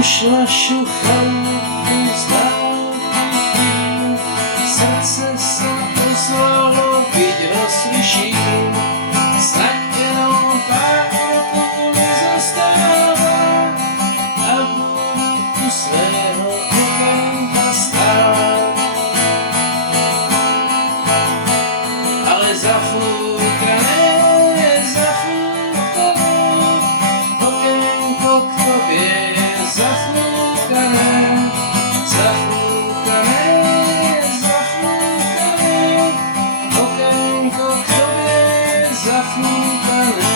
Už našu chalupu zdál, srdce sa ozvalo, byť ho slyším, snad jenom pár rokov mi zostáva a budu u svého okénka stát. Ale zafúkané, okénko k tobie zafúkané, okénko k tobie zafúkané.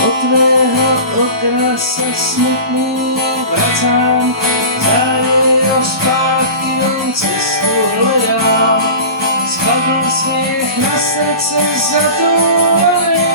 Od tvého okna sa smutný vracám, zájem rozpáky dom cestu hledám. Spadl smiech na srdce zatúlené,